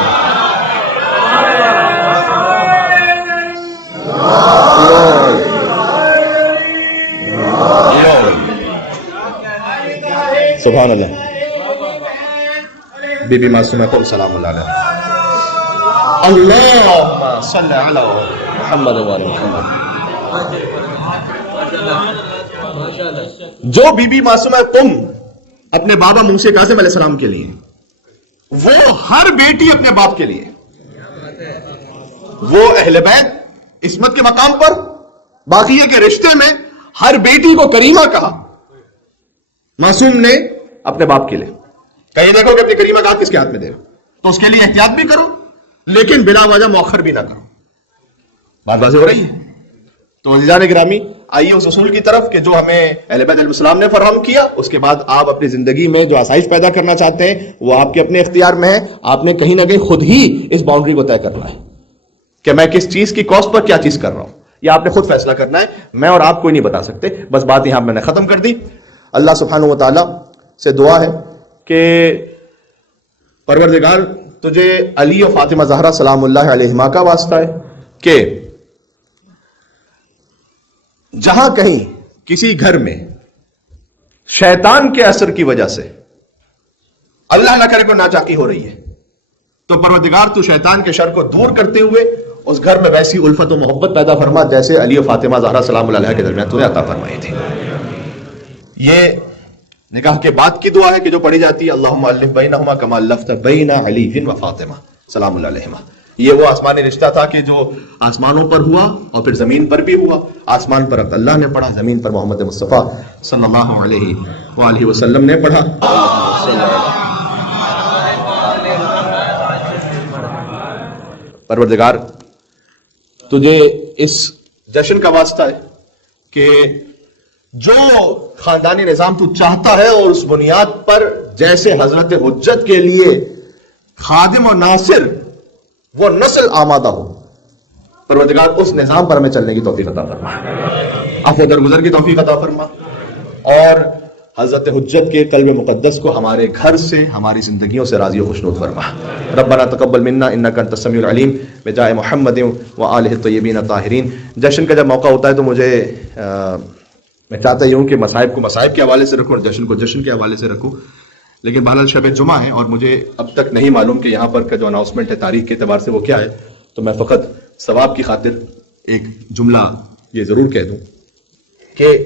سبحان اللہ. بی بی معصومہ قل سلام اللہ علیہ. اللہم صلی علی محمد و علی محمد. جو بی بی معصومہ قم اپنے بابا موسیٰ کاظم علیہ السلام کے لیے، وہ ہر بیٹی اپنے باپ کے لیے. وہ اہل بیت عصمت کے مقام پر، باقی ہے کہ رشتے میں ہر بیٹی کو کریمہ کہا معصوم نے اپنے باپ کے لیے. کہیں دیکھو کہ اپنی کریمہ کا ہاتھ کس کے ہاتھ میں دے، تو اس کے لیے احتیاط بھی کرو لیکن بلا وجہ مؤخر بھی نہ کرو. بات واضح ہو رہی ہے؟ تو عزیزان گرامی، آئیے اس اصول کی طرف کہ جو ہمیں اہل بیت علیہ السلام نے فراہم کیا، اس کے بعد آپ اپنی زندگی میں جو آسائش پیدا کرنا چاہتے ہیں وہ آپ کے اپنے اختیار میں ہے. آپ نے کہیں نہ کہیں خود ہی اس باؤنڈری کو طے کرنا ہے کہ میں کس چیز کی کاسٹ پر کیا چیز کر رہا ہوں، یہ آپ نے خود فیصلہ کرنا ہے. میں اور آپ کوئی نہیں بتا سکتے. بس بات یہاں میں نے ختم کر دی. اللہ سبحانہ و تعالی سے دعا ہے کہ پروردگار تجھے علی و فاطمہ زہرا سلام اللہ علیہما کا واسطہ ہے کہ جہاں کہیں کسی گھر میں شیطان کے اثر کی وجہ سے اللہ نہ کرے کوئی ناچاکی ہو رہی ہے، تو پروردگار تو شیطان کے شر کو دور کرتے ہوئے اس گھر میں ویسی الفت و محبت پیدا فرما جیسے علی و فاطمہ زہرا سلام اللہ علیہ کے درمیان تو نے عطا فرمائی تھی. یہ نکاح کے بعد کی دعا ہے کہ جو پڑھی جاتی ہے اللہم الف بینہما کما الفت بین علی و فاطمہ سلام اللہ علیہما. یہ وہ آسمانی رشتہ تھا کہ جو آسمانوں پر ہوا اور پھر زمین پر بھی ہوا. آسمان پر اللہ نے پڑھا، زمین پر محمد مصطفیٰ صلی اللہ علیہ وآلہ وسلم نے پڑھا. پروردگار تجھے اس جشن کا واسطہ ہے کہ جو خاندانی نظام تو چاہتا ہے اور اس بنیاد پر جیسے حضرت حجت کے لیے خادم و ناصر وہ نسل آمادہ ہو، پروردگار اس نظام پر ہمیں چلنے کی توفیق عطا فرما، عفو درگزر کی توفیق عطا فرما، اور حضرت حجت کے قلب مقدس کو ہمارے گھر سے، ہماری زندگیوں سے راضی و خوشنود فرما. ربنا تقبل منا انک انت السمیع العلیم بجاہ محمد وآلہ الطیبین الطاہرین. جشن کا جب موقع ہوتا ہے تو مجھے میں چاہتا ہی ہوں کہ مصائب کو مصائب کے حوالے سے رکھوں اور جشن کو جشن کے حوالے سے رکھوں، لیکن بہرحال شب جمعہ ہے اور مجھے اب تک نہیں معلوم کہ یہاں پر کا جو اناؤنسمنٹ ہے تاریخ کے اعتبار سے وہ کیا ہے. تو میں فقط ثواب کی خاطر ایک جملہ یہ ضرور کہہ دوں کہ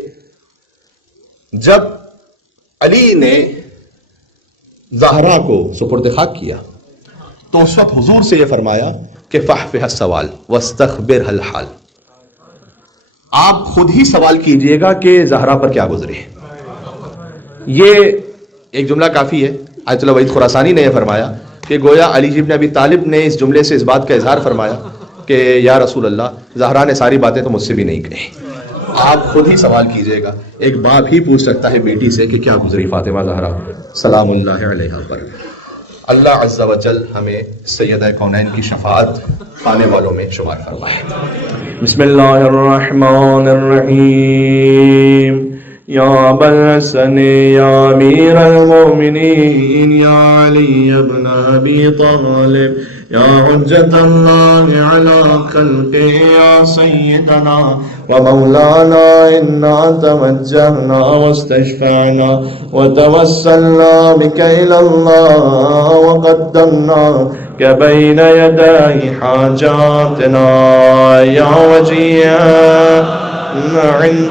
جب علی نے زہرا کو سپرد خاک کیا تو اس وقت حضور سے یہ فرمایا کہ فاحفظ السوال واستخبر الحال. آپ خود ہی سوال کیجئے گا کہ زہرا پر کیا گزرے. یہ ایک جملہ کافی ہے. آیت اللہ وحید خراسانی نے یہ فرمایا کہ گویا علی ابن ابی طالب نے اس جملے سے اس بات کا اظہار فرمایا کہ یا رسول اللہ زہرا نے ساری باتیں تو مجھ سے بھی نہیں کہی. آپ خود ہی سوال کیجئے گا. ایک باپ ہی پوچھ سکتا ہے بیٹی سے کہ کیا گزری فاطمہ زہرا سلام اللہ علیہا پر. اللہ عز و جل ہمیں سیدہ کونین کی شفاعت پانے والوں میں شمار فرمائے. بسم اللہ الرحمن الرحیم. یا ابا الحسن یا امیر المؤمنین یا علی ابن ابی طالب یا حجت اللہ علی خلقہ یا سیدنا ومولانا انا توجہنا واستشفعنا وتوسلنا بک الی اللہ وقدمناک بین یدی حاجاتنا یا وجیہ عند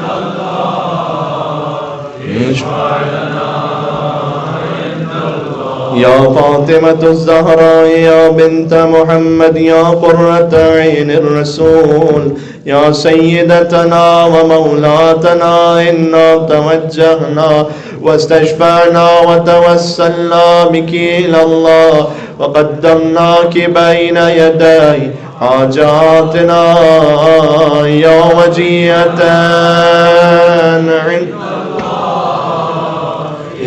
یا فاطمة الزہراء یا بنت محمد یا قرۃ عین الرسول یا سیدتنا ومولاتنا انا توجہنا واستشفعنا وتوسلنا بک الی اللہ وقدمناک بین یدی حاجاتنا یا وجیہۃ عند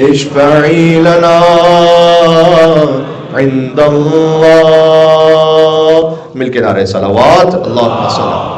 اشفعی لنا عند اللہ. مل کے نعرہ صلوات. اللہم صل